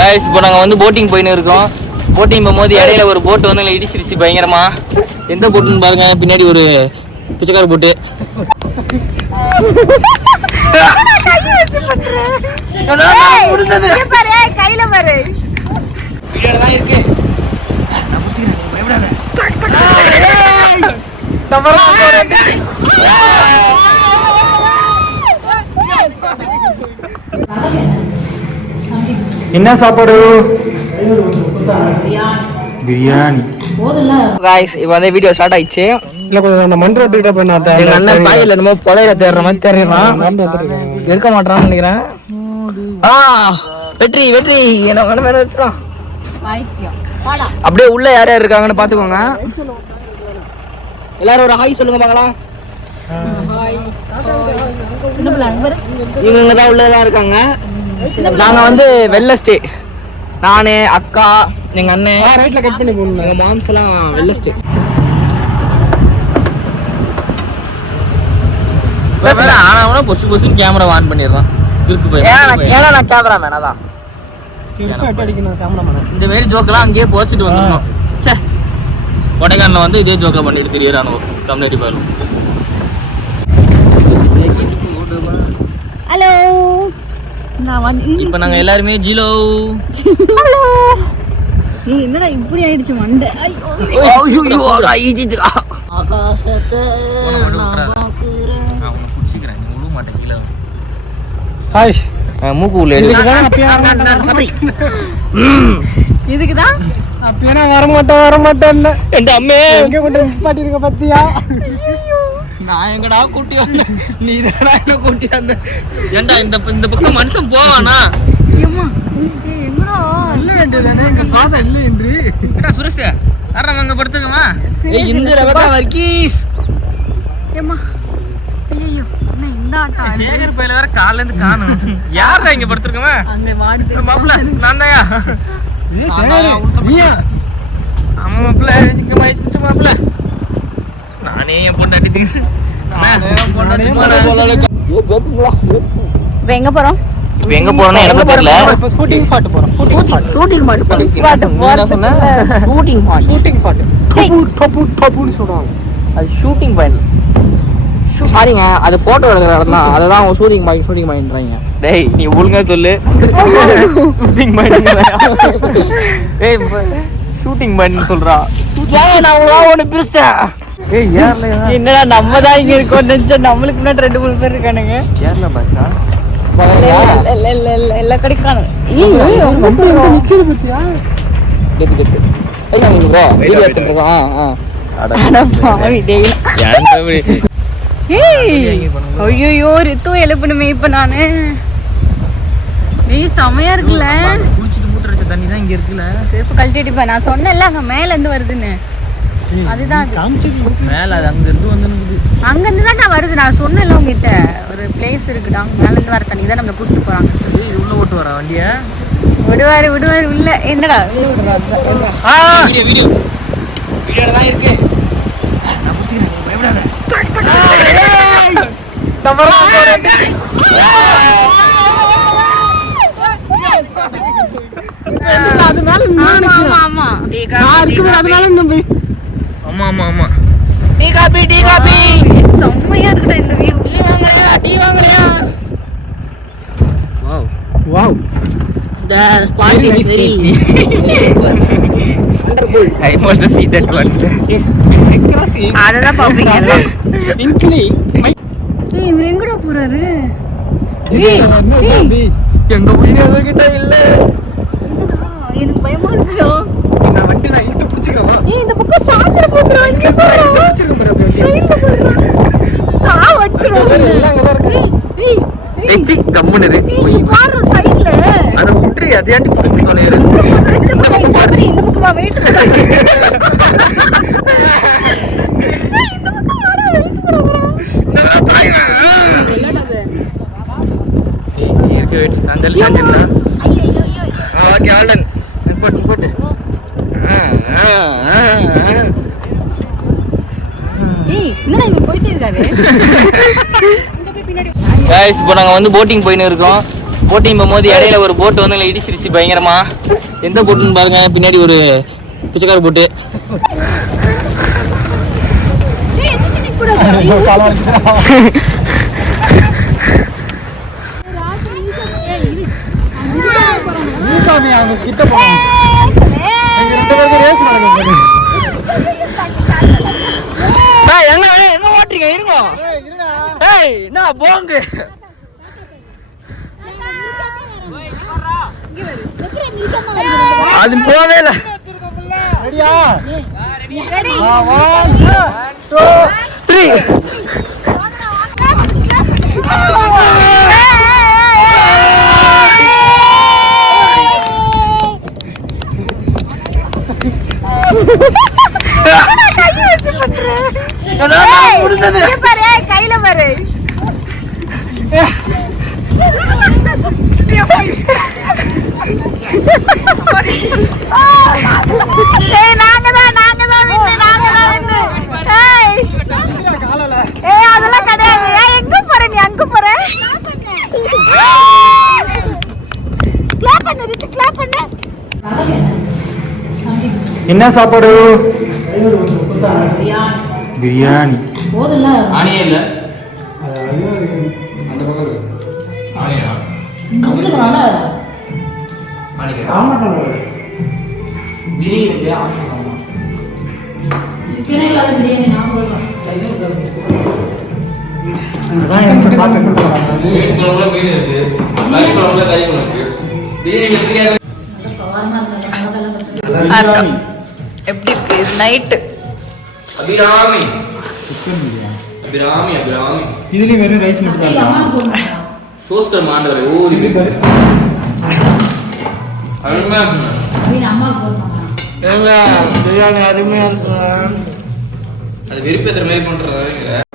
Guys இப்போ நாங்க வந்து போட்டிங் போயின்னு இருக்கோம். போட்டிங் போகும்போது இடையில ஒரு போட் வந்து இடிச்சிருச்சு பயங்கரமா. எந்த போட்டுன்னு பாருங்க, பின்னாடி ஒரு பிச்சைக்கார போட்டு. கையில பாரு வீடியோல தான் இருக்கு. நான் புடிச்சிக்கிறேன், நீ பயப்படாத. என்ன சாப்பாடு? பிரியாணி. गाइस இப்போ வந்து வீடியோ ஸ்டார்ட் ஆயிடுச்சு. இல்ல கொஞ்சம் அந்த மண் ரோட்டுக்கிட்ட போய் நான் எங்க அண்ணன் பாயில என்னமோ புதையில தேடுற மாதிரி தேடுறான். எடுக்க மாட்டான்னு நினைக்கிறேன். வெற்றி வெற்றி என்ன மேல எடுத்துறான். அப்படியே உள்ள யார் யார் இருக்காங்கன்னு பாத்துக்கோங்க. எல்லாரும் ஒரு ஹாய் சொல்லுங்க பார்க்கலாம். இவங்க தான் உள்ளதான் இருக்காங்க. நாங்க வந்து வெள்ள ஸ்டே, நானு அக்கா எங்க அண்ணன் ரைட்ல கட் பண்ணி போடணும். எங்க மாம்ஸ் எல்லாம் வெள்ள ஸ்டே. ஆனா பொசு பொசுன்னு கேமரா ஆன் பண்ணிடுறான். ஏன்னா நான் கேமரா மேன் அதான் இந்த மாதிரி ஜோக்கெல்லாம் அங்கேயே போச்சுட்டு வந்துடணும். சே, கொடைக்கானல வந்து இதே ஜோக்கை பண்ணிட்டு தெரியுறானோ கம்யூனிட்டி பாரு. ஹலோ, நான் வந்து இப்போ நாங்க எல்லாரும் ஜிலோ. ஹலோ, நீ என்னடா இப்படி ஆயிடுச்சு மண்டை? ஐயோ ஐஜிஜா ஆகாசத்தை நான் பாக்குறேன். நான் உன்னை புடிச்சிக்கிறேன், நீ உள்ள மாட்டே கீழ. ஹாய். மூக்கு உள்ள இதுக்குதான் அப்பேனா வர மாட்டேன். என் அம்மே எங்க கொண்டு நிப்பாட்டி இருக்க பத்தியா? நான் எங்கடா கூட்டி வந்தேன், நீ தானடா என்ன கூட்டி வந்த. ஏண்டா இந்த பக்கம் மனுஷன் போவானா? ஏம்மா என்னடா இல்ல வேண்டியதானே, எங்க சாதா இல்ல என்று. என்னடா சுரேஷ் யாரா அங்க படுத்துக்கமா? ஏய் இந்த ரவகா வர்க்கீஸ். ஏம்மா ஐயோ என்ன இந்த ஆட்டா? சேகர் பையில வேற கால்ல இருந்து காணோம். யாரா இங்க படுத்துக்கமா? அங்க மாடு மாப்ள நான் தான்யா. ஏய் சேகர் நீயா? ஆமா மாப்ள, இங்க மைச்சு மாப்ள. நானே என் பொண்டாட்டி திங்க. நானே என் பொண்டாட்டி போறேன். ஏ கேக்குங்களா? இப்போ எங்க போறோம்? இப்போ எங்க போறோம்னா எனக்கு தெரியல. இப்ப ஷூட்டிங் ஸ்பாட் போறோம். ஷூட்டிங் பாட் போறோம். ஷூட்டிங் பாட். டப்புன்னு சொல்றாங்க. அது ஷூட்டிங் பாயிண்ட். சாரிங்க, அது போட்டோ எடுக்கிற இடம் தான். அதை தான் அவங்க ஷூட்டிங் பாயிண்ட்றாங்க. டேய் நீ ஒழுங்கா சொல்லு. Shooting point. ஏய் ஷூட்டிங் பாயிண்ட் சொல்றா. ஏன் நான் ஒன்னு பிரிச்சிட்டேன். ஏய் ஏர்ல என்னடா நம்ம தான் இங்க இருக்கோம் நினைச்சா நம்மளுக்கு முன்னாடி 2-3 பேர் இருக்கானுங்க. ஏர்ல பாச்சா இல்ல கடிக்கானு. நிக்குது பத்தியா? கெத்து ஐயா நீங்க ப்ரோ வீடியோ எடுத்துட்டு இருக்கோம். அட பாவி டேய். ஏய் ஐயோ ரித்து எழுப்பணுமே இப்ப நானு. ஏய் செமையா இருக்குல்ல. குளிச்சிட்டு மூட்டை வச்ச தண்ணி தான் இங்க இருக்குல. செருப்பு கழட்டிட்டு போ. நான் சொன்னேன்ல அங்க மேல இருந்து வருதுன்னு. அதுதான் மேல அது அங்க இருந்து வந்துனுக்குது. அங்க இருந்து தான் வருது. நான் சொன்னேன்ல உங்ககிட்ட ஒரு பிளேஸ் இருக்குடா, அங்க மேல இருந்து வர தண்ணி தான் நம்மள கூட்டிட்டு போறாங்க சொல்லி. இது உள்ள ஓட்டு வர வண்டிய விடுவாரு உள்ள. என்னடா வீடியோல தான் இருக்கு. நான் புடிச்சிக்கிறேன், நீ பயப்படாத. அதனால ஆமா அதனால நம்பி. ஆமா டீ காபி செம்மையா இருக்குடா இந்த வியூ. டீ வாங்கலையா? Wow The spot is very wonderful. I want to see that one. yes accuracy அதெல்லாம் பாப்பீங்க எல்லாம். இன்க்ளி ஏய் இவர் எங்கடா போறாரு? எங்க உயிர் கிட்ட இல்ல. எனக்கு பயமா இருக்குடா. நான் வண்டி நான் இழுத்து பிடிச்சிக்கவா? ஏய் இந்த பக்கம் சாந்திர போறா. இங்க போறா. பிடிச்சிருக்க பாரு. சைடுல போறா. சாவச்சிரும். எல்லாம் அங்க தான் இருக்கு. ஏய் எச்சி கம்முனு இரு. ஏய் பாரு சைடுல. அத விட்டுரு, அதையாண்டி புடிச்சு சொல்லிரு. இந்த பக்கம் சாப்பிடு, இந்த பக்கமா வெயிட் பண்ணு. ஏய் இந்த பக்கம் வாடா வெயிட் பண்ணுடா. இந்த தாய்மா. விளையாடாத. ஏய் இருக்க வெயிட் சாந்தல் சாந்தல்னா. ஐயோ. Okay all done. போட்டு. ஏய் என்னடா இங்க போயிட்டே இருக்காரு? இங்க போய் பின்னாடி. गाइस இப்போ நாங்க வந்து போட்டிங் போயின்னு இருக்கோம். போட்டிங் போகும்போது இடையில ஒரு போட்டு வந்து இடிச்சிருச்சு பயங்கரமா. எந்த போட்டுன்னு பாருங்க, பின்னாடி ஒரு பிச்சைக்கார போட்டு. சாமி அவங்க கிட்ட போறாங்க. எங்க ரெண்டு பேருக்கு ரேஸ் நடக்குது. என்ன ஓட்டுறீங்க? இருங்க. ஏய் என்ன போங்க. அது போவே இல்ல. ரெடியா? ரெடி 1 2 3. கையில பாரு. அதெல்லாம் கிடையாது. எங்க போற நீ? அங்க போற. கிளாப் பண்ணு ரித்து, கிளாப் பண்ணு. என்ன சாப்பாடு? பிரியாணி. ஆனியே இல்ல. அந்த பக்கம் இருக்கு. ஆனியா? பிரியாணி இருக்கு. ஆமா. அதான் எனக்கு பாத்து மீன் குழம்புல மீன் இருக்கு. கறி குழம்புல கறி குழம்பு இருக்கு. பிரியாணி எப்படி எப்படி இருக்கு நைட்? அபிராமி. சிக்கன் பிரியாணி. அபிராமி அபிராமி. இதுலயும் வெறும் ரைஸ் மட்டும் தான். சோஸ்டர் மாண்டவரே ஊறி இருக்கு. அருமையா இருக்கு. பிரியாணி அருமையா இருக்கு. அது விருப்பத்தை மேல் பண்றது